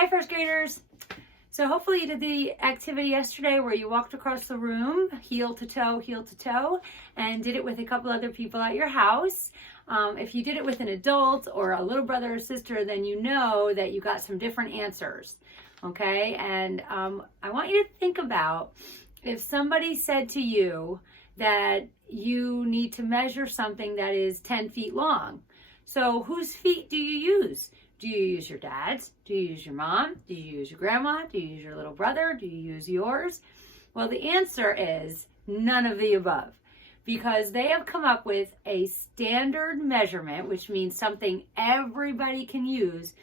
Hi, first graders. So hopefully you did the activity yesterday where you walked across the room, heel to toe, and did it with a couple other people at your house. If you did it with an adult or a little brother or sister, then you know that you got some different answers, okay? And I want you to think about if somebody said to you that you need to measure something that is 10 feet long. So whose feet do you use? Do you use your dad's? Do you use your mom? Do you use your grandma? Do you use your little brother? Do you use yours? Well, the answer is none of the above, because they have come up with a standard measurement, which means something everybody can use,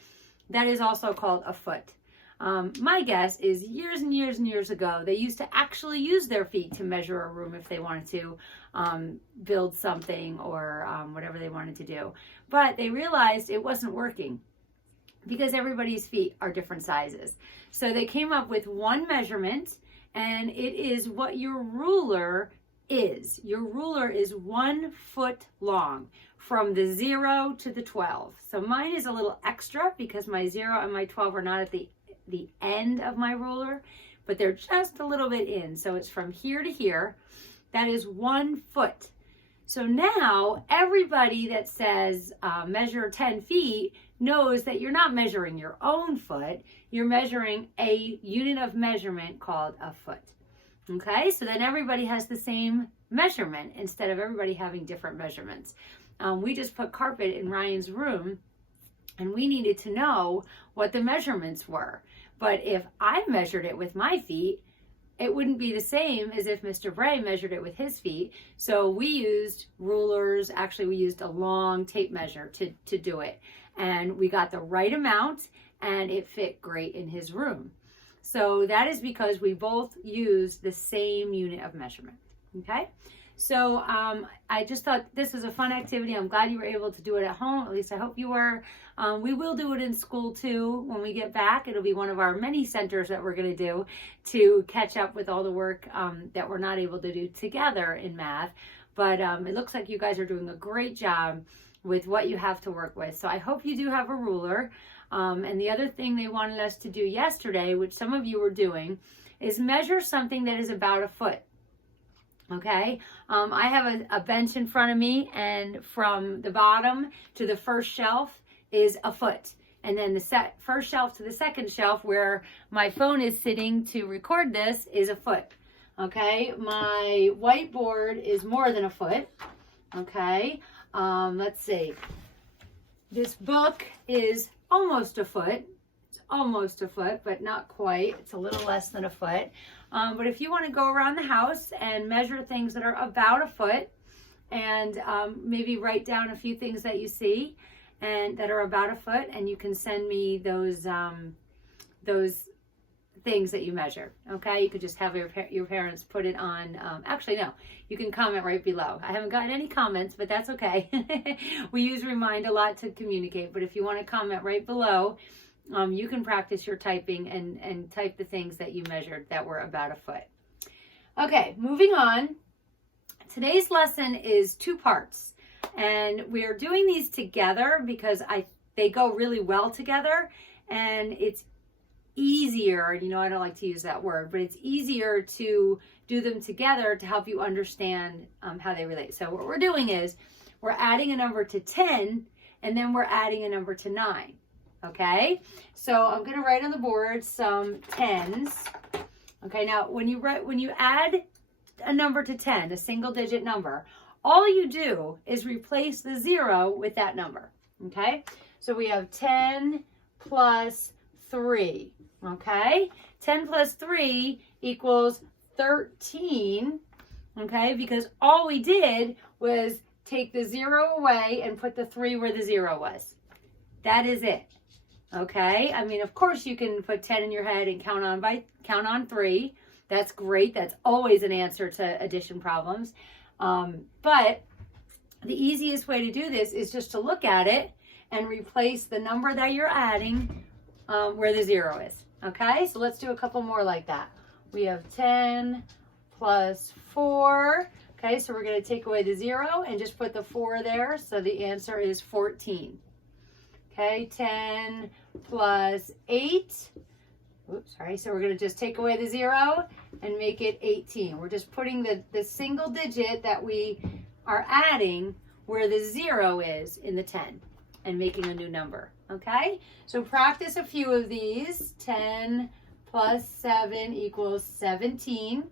that is also called a foot. My guess is years and years and years ago, they used to actually use their feet to measure a room if they wanted to build something or whatever they wanted to do. But they realized it wasn't working, because everybody's feet are different sizes. So they came up with one measurement, and it is what your ruler is. Your ruler is 1 foot long from the 0 to the 12. So mine is a little extra because my 0 and my 12 are not at the end of my ruler, but they're just a little bit in. So it's from here to here. That is 1 foot. So now everybody that says measure 10 feet knows that you're not measuring your own foot, you're measuring a unit of measurement called a foot. Okay, so then everybody has the same measurement instead of everybody having different measurements. We just put carpet in Ryan's room, and we needed to know what the measurements were. But if I measured it with my feet, it wouldn't be the same as if Mr. Bray measured it with his feet. So we used rulers. Actually, we used a long tape measure to do it. And we got the right amount, and it fit great in his room. So that is because we both use the same unit of measurement, okay? So I just thought this was a fun activity. I'm glad you were able to do it at home. At least I hope you were. We will do it in school too when we get back. It'll be one of our many centers that we're going to do to catch up with all the work that we're not able to do together in math. But it looks like you guys are doing a great job with what you have to work with. So I hope you do have a ruler. And the other thing they wanted us to do yesterday, which some of you were doing, is measure something that is about a foot. Okay, I have a bench in front of me, and from the bottom to the first shelf is a foot. And then the first shelf to the second shelf where my phone is sitting to record this is a foot. Okay, my whiteboard is more than a foot. Okay, let's see. This book is almost a foot. It's almost a foot, but not quite. It's a little less than a foot. But if you want to go around the house and measure things that are about a foot, and maybe write down a few things that you see and that are about a foot, and you can send me those things that you measure. Okay, you could just have your parents put it on. Actually, no, you can comment right below. I haven't gotten any comments, but that's okay. We use Remind a lot to communicate, but if you want to comment right below, you can practice your typing and type the things that you measured that were about a foot. Okay, moving on. Today's lesson is 2 parts, and we are doing these together because they go really well together, and it's easier, you know, I don't like to use that word, but it's easier to do them together to help you understand how they relate. So what we're doing is we're adding a number to 10, and then we're adding a number to 9. Okay, so I'm going to write on the board some 10s. Okay, now when you add a number to 10, a single digit number, all you do is replace the 0 with that number. Okay, so we have 10 plus 3. Okay, 10 plus 3 equals 13. Okay, because all we did was take the 0 away and put the 3 where the 0 was. That is it. Okay, I mean, of course you can put 10 in your head and count on 3. That's great. That's always an answer to addition problems. But the easiest way to do this is just to look at it and replace the number that you're adding where the 0 is. Okay, so let's do a couple more like that. We have 10 plus 4. Okay, so we're going to take away the 0 and just put the 4 there. So the answer is 14. Okay, 10 plus 8. Oops, sorry. So we're going to just take away the 0 and make it 18. We're just putting the single digit that we are adding where the 0 is in the 10 and making a new number. Okay, so practice a few of these. 10 plus 7 equals 17.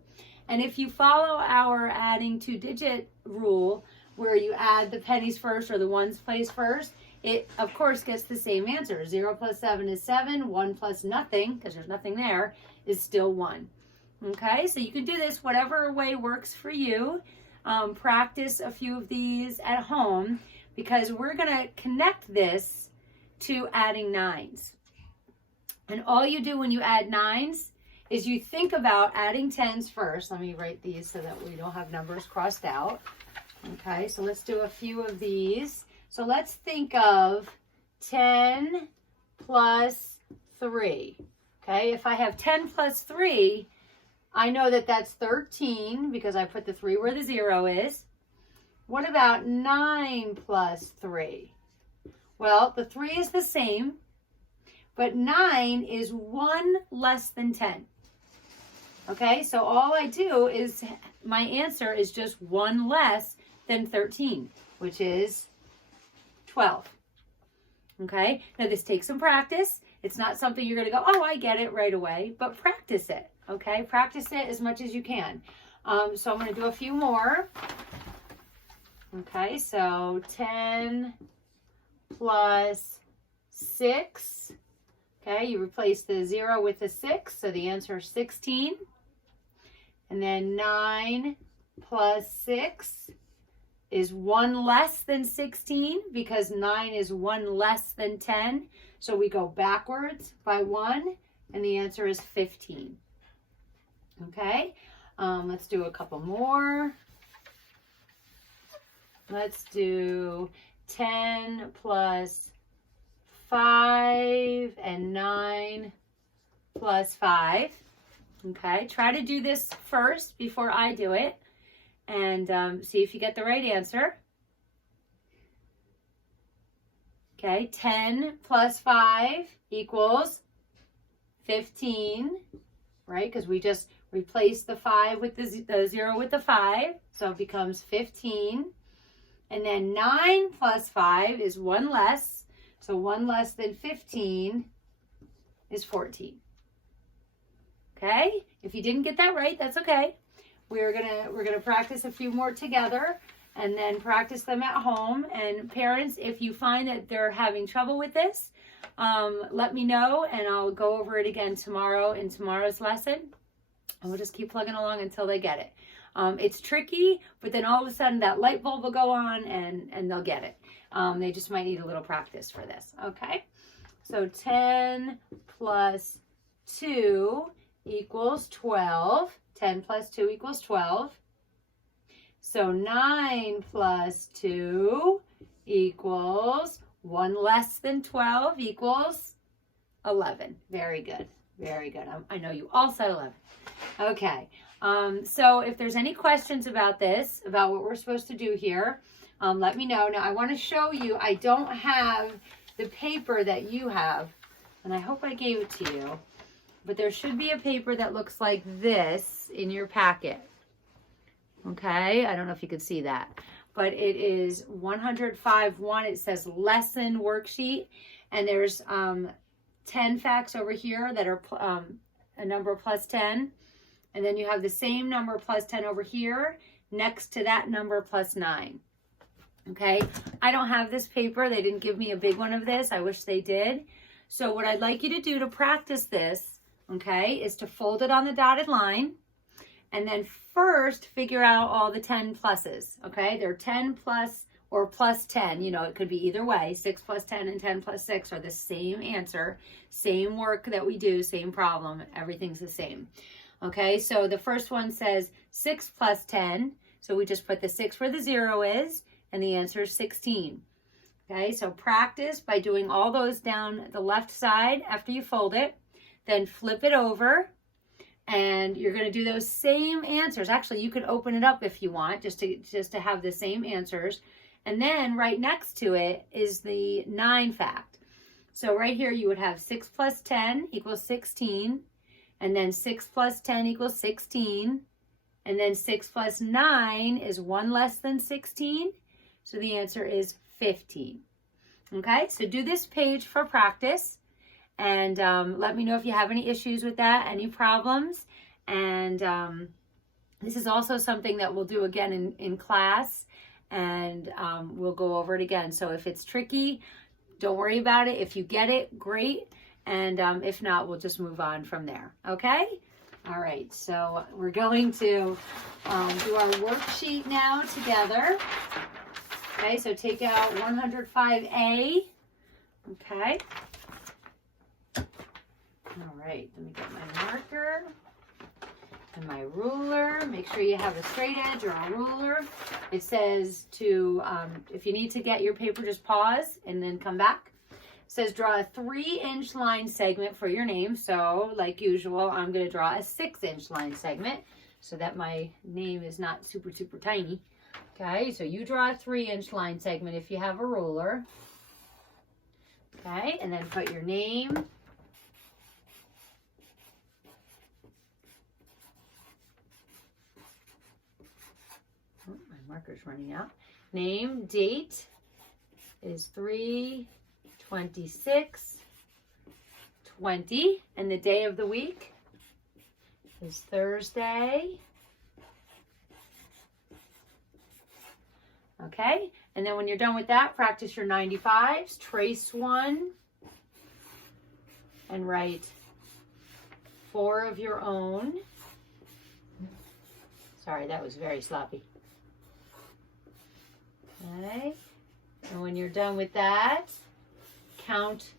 And if you follow our adding two-digit rule, where you add the pennies first or the ones place first, it of course gets the same answer. 0 plus 7 is 7. 1 plus nothing, because there's nothing there, is still 1. Okay, so you can do this whatever way works for you. Practice a few of these at home, because we're going to connect this to adding 9s. And all you do when you add 9s is you think about adding 10s first. Let me write these so that we don't have numbers crossed out. Okay, so let's do a few of these. So let's think of 10 plus 3. Okay, if I have 10 plus 3, I know that that's 13 because I put the 3 where the 0 is. What about 9 plus 3? Well, the 3 is the same, but 9 is 1 less than 10. Okay, so all I do is, my answer is just 1 less than 13, which is 12. Okay, now this takes some practice. It's not something you're going to go, oh, I get it right away, but practice it. Okay, practice it as much as you can. So I'm going to do a few more. Okay, so 10 plus 6. Okay, you replace the 0 with the 6, so the answer is 16. And then 9 plus 6 is 1 less than 16 because 9 is 1 less than 10. So we go backwards by 1, and the answer is 15. Okay, let's do a couple more. Let's do 10 plus 5 and 9 plus 5. Okay, try to do this first before I do it and see if you get the right answer. Okay, 10 plus 5 equals 15, right? Because we just replaced the 5 with the 0 with the 5, so it becomes 15. And then 9 plus 5 is 1 less, so 1 less than 15 is 14. Okay, if you didn't get that right, that's okay. We're gonna practice a few more together and then practice them at home. And parents, if you find that they're having trouble with this, let me know and I'll go over it again tomorrow in tomorrow's lesson. And we'll just keep plugging along until they get it. It's tricky, but then all of a sudden that light bulb will go on and they'll get it. They just might need a little practice for this. Okay, so 10 plus 2 equals 12. 10 plus 2 equals 12. So 9 plus 2 equals 1 less than 12 equals 11. Very good. Very good. I know you all said 11. Okay. So if there's any questions about this, about what we're supposed to do here, let me know. Now I want to show you, I don't have the paper that you have, and I hope I gave it to you, but there should be a paper that looks like this in your packet. Okay, I don't know if you can see that, but it is 105.1. It says lesson worksheet, and there's 10 facts over here that are a number plus 10, and then you have the same number plus 10 over here next to that number plus 9. Okay, I don't have this paper. They didn't give me a big one of this. I wish they did. So what I'd like you to do to practice this, okay, is to fold it on the dotted line and then first figure out all the 10 pluses, okay? They're 10 plus or plus 10, you know, it could be either way. 6 plus 10 and 10 plus 6 are the same answer, same work that we do, same problem, everything's the same. Okay, so the first one says 6 plus 10, so we just put the 6 where the 0 is, and the answer is 16. Okay, so practice by doing all those down the left side after you fold it, then flip it over, and you're going to do those same answers. Actually, you could open it up if you want, just to have the same answers. And then right next to it is the 9 fact. So right here you would have 6 plus 10 equals 16, and then 6 plus 10 equals 16, and then 6 plus 9 is 1 less than 16, so the answer is 15. Okay, so do this page for practice, and let me know if you have any issues with that, any problems, and this is also something that we'll do again in class, and we'll go over it again. So if it's tricky, don't worry about it. If you get it, great. And if not, we'll just move on from there. Okay? All right. So we're going to do our worksheet now together. Okay. So take out 105A. Okay. All right. Let me get my marker and my ruler. Make sure you have a straight edge or a ruler. It says to, if you need to get your paper, just pause and then come back. It says draw a 3-inch line segment for your name. So like usual, I'm going to draw a 6-inch line segment so that my name is not super, super tiny. Okay, so you draw a 3-inch line segment if you have a ruler. Okay, and then put your name. Marker's running out. Name, date is 3/26/20, and the day of the week is Thursday. Okay, and then when you're done with that, practice your 95s. Trace one and write 4 of your own. Sorry, that was very sloppy. Okay, and when you're done with that, count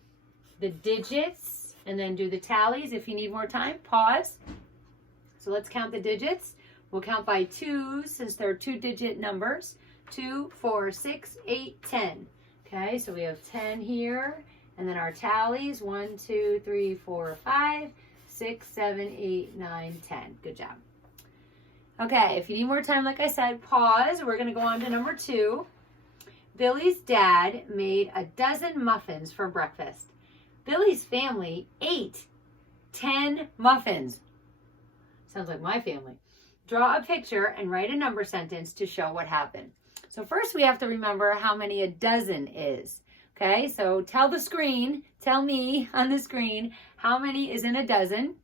the digits and then do the tallies. If you need more time, pause. So let's count the digits. We'll count by 2s since they're 2-digit numbers. 2, 4, 6, 8, 10. Okay, so we have 10 here, and then our tallies 1, 2, 3, 4, 5, 6, 7, 8, 9, 10. Good job. Okay, if you need more time, like I said, pause. We're going to go on to number 2. Billy's dad made a dozen muffins for breakfast. Billy's family ate 10 muffins. Sounds like my family. Draw a picture and write a number sentence to show what happened. So first we have to remember how many a dozen is. Okay, so tell the screen, tell me on the screen, how many is in a dozen?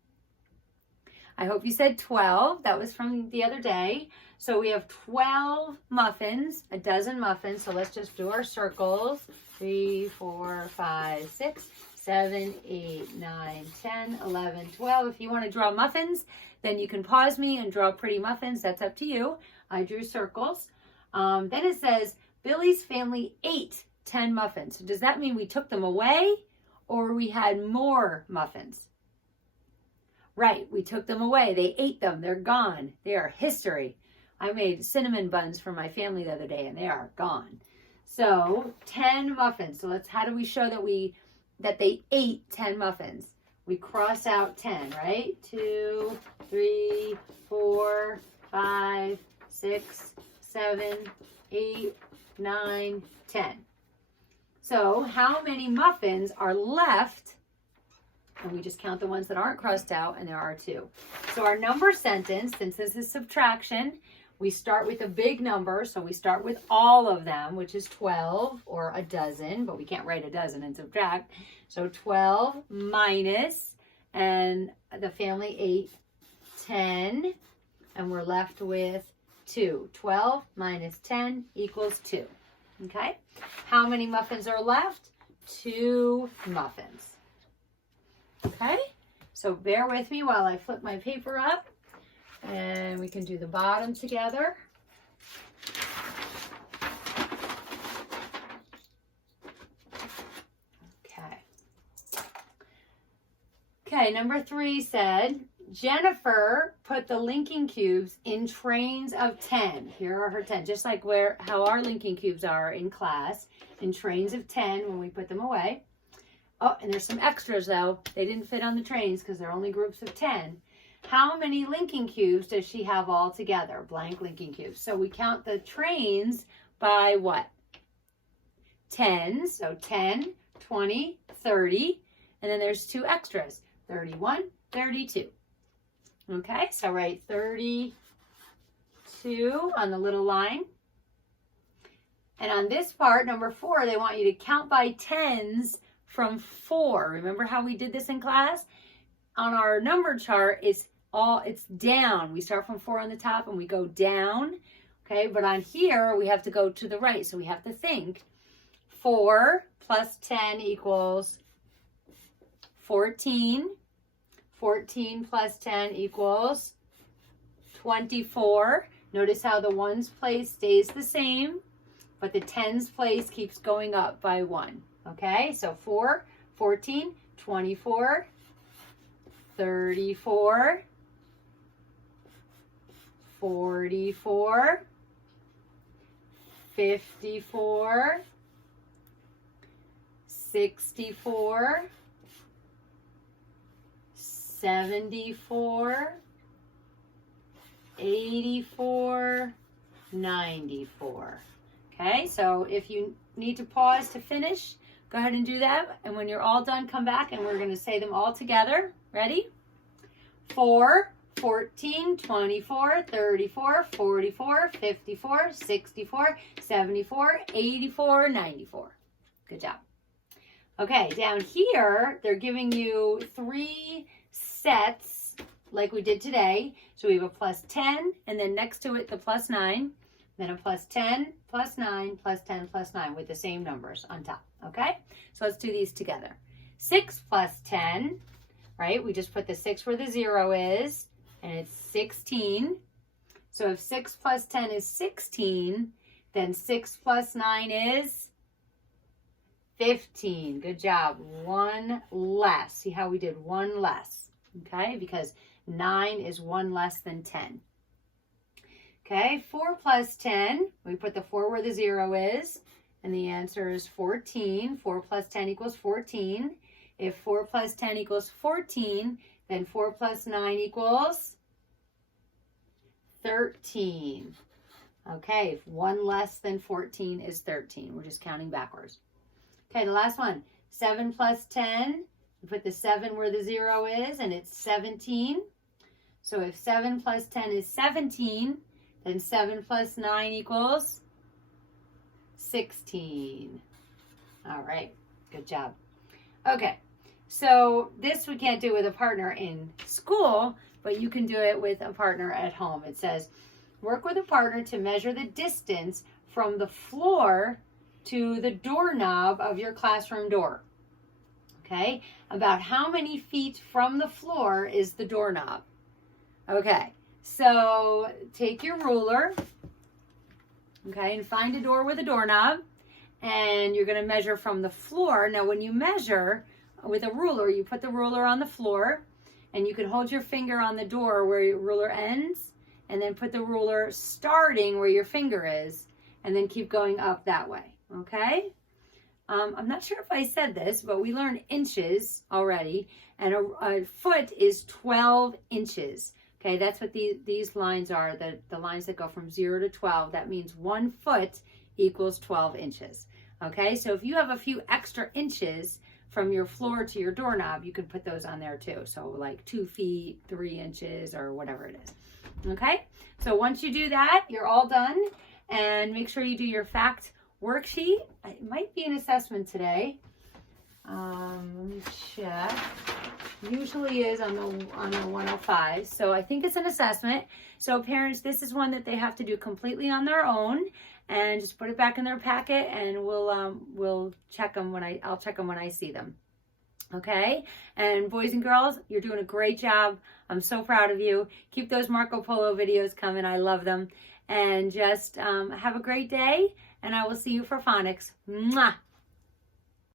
I hope you said 12. That was from the other day. So we have 12 muffins, a dozen muffins. So let's just do our circles. 3, 4, 5, 6, 7, 8, 9, 10, 11, 12. If you want to draw muffins, then you can pause me and draw pretty muffins. That's up to you. I drew circles. Then it says, Billy's family ate 10 muffins. So does that mean we took them away or we had more muffins? Right, we took them away. They ate them. They're gone. They are history. I made cinnamon buns for my family the other day and they are gone. So 10 muffins. So how do we show that they ate 10 muffins? We cross out 10, right? 2, 3, 4, 5, 6, 7, 8, 9, 10. So how many muffins are left? And we just count the ones that aren't crossed out, and there are 2. So our number sentence, since this is subtraction, we start with a big number. So we start with all of them, which is 12 or a dozen, but we can't write a dozen and subtract. So 12 minus, and the family ate 10, and we're left with 2. 12 minus 10 equals 2. Okay? How many muffins are left? 2 muffins. Okay, so bear with me while I flip my paper up and we can do the bottom together. Okay, number 3 said, Jennifer put the linking cubes in trains of 10. Here are her 10, just like how our linking cubes are in class, in trains of 10 when we put them away. Oh, and there's some extras though. They didn't fit on the trains because they're only groups of 10. How many linking cubes does she have all together? Blank linking cubes. So we count the trains by what? 10. So 10 20, 30, and then there's 2 extras, 31, 32. Okay, so write 32 on the little line. And on this part, number 4, they want you to count by tens from 4. Remember how we did this in class? On our number chart, it's down. We start from 4 on the top and we go down. Okay, but on here, we have to go to the right. So we have to think 4 plus 10 equals 14. 14 plus 10 equals 24. Notice how the ones place stays the same, but the tens place keeps going up by 1. Okay, so 4, 14, 24, 34, 44, 54, 64, 74, 84, 94. Okay, so if you need to pause to finish, go ahead and do that. And when you're all done, come back and we're going to say them all together. Ready? 4, 14, 24, 34, 44, 54, 64, 74, 84, 94. Good job. Okay, down here, they're giving you 3 sets like we did today. So we have a plus 10, and then next to it, the plus 9, then a plus 10, plus 9, plus 10, plus 9 with the same numbers on top, okay? So let's do these together. 6 plus 10, right? We just put the 6 where the 0 is, and it's 16. So if 6 plus 10 is 16, then 6 plus 9 is 15. Good job. 1 less. See how we did 1 less, okay? Because 9 is 1 less than 10. Okay, 4 plus 10, we put the 4 where the 0 is, and the answer is 14. 4 plus 10 equals 14. If 4 plus 10 equals 14, then 4 plus 9 equals 13. Okay, if 1 less than 14 is 13. We're just counting backwards. Okay, the last one, 7 plus 10, we put the 7 where the 0 is, and it's 17. So if 7 plus 10 is 17, then 7 plus 9 equals 16. All right, good job. Okay, so this we can't do with a partner in school, but you can do it with a partner at home. It says, work with a partner to measure the distance from the floor to the doorknob of your classroom door. Okay, about how many feet from the floor is the doorknob? Okay, so take your ruler, okay, and find a door with a doorknob, and you're going to measure from the floor. Now, when you measure with a ruler, you put the ruler on the floor, and you can hold your finger on the door where your ruler ends, and then put the ruler starting where your finger is, and then keep going up that way, okay? I'm not sure if I said this, but we learned inches already, and a foot is 12 inches. Okay, that's what these lines are, the lines that go from 0 to 12. That means 1 foot equals 12 inches. Okay, so if you have a few extra inches from your floor to your doorknob, you can put those on there too. So like 2 feet, 3 inches, or whatever it is. Okay, so once you do that, you're all done. And make sure you do your fact worksheet. It might be an assessment today. Let me check. Usually is on the 105, so I think it's an assessment. So parents, this is one that they have to do completely on their own, and just put it back in their packet, and we'll check them I'll check them when I see them. Okay, and boys and girls, you're doing a great job. I'm so proud of you. Keep those Marco Polo videos coming. I love them. And just have a great day, and I will see you for phonics. Mwah!